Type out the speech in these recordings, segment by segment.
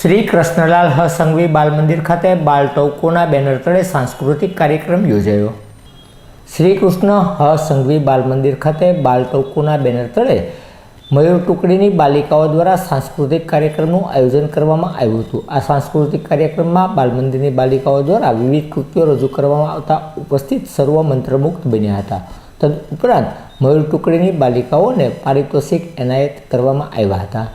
શ્રી કૃષ્ણલાલ હ. સંઘવી બાલ મંદિર ખાતે બાલ ટોકોના બેનર તળે સાંસ્કૃતિક કાર્યક્રમ યોજાયો. શ્રી કૃષ્ણ હ. સંઘવી બાલ મંદિર ખાતે બાલ ટોકોના બેનર તળે મયુર ટુકડીની બાલિકાઓ દ્વારા સાંસ્કૃતિક કાર્યક્રમનું આયોજન કરવામાં આવ્યું હતું. આ સાંસ્કૃતિક કાર્યક્રમમાં બાલમંદિરની બાલિકાઓ દ્વારા વિવિધ કૃત્યો રજૂ કરવામાં આવતા ઉપસ્થિત સર્વ મંત્રમુગ્ધ બન્યા હતા. તદ ઉપરાંત મયુર ટુકડીની બાલિકાઓને પારિતોષિક એનાયત કરવામાં આવ્યા હતા.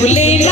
Believe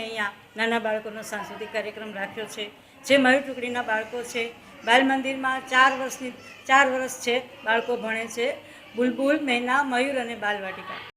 અહીંયા નાના બાળકોનો સાંસ્કૃતિક કાર્યક્રમ રાખ્યો છે. જે મયુર ટુકડીના બાળકો છે. બાલ મંદિરમાં ચાર વર્ષની, ચાર વર્ષ છે બાળકો ભણે છે. બુલબુલ, મેના, મયુર અને બાલવાટિકા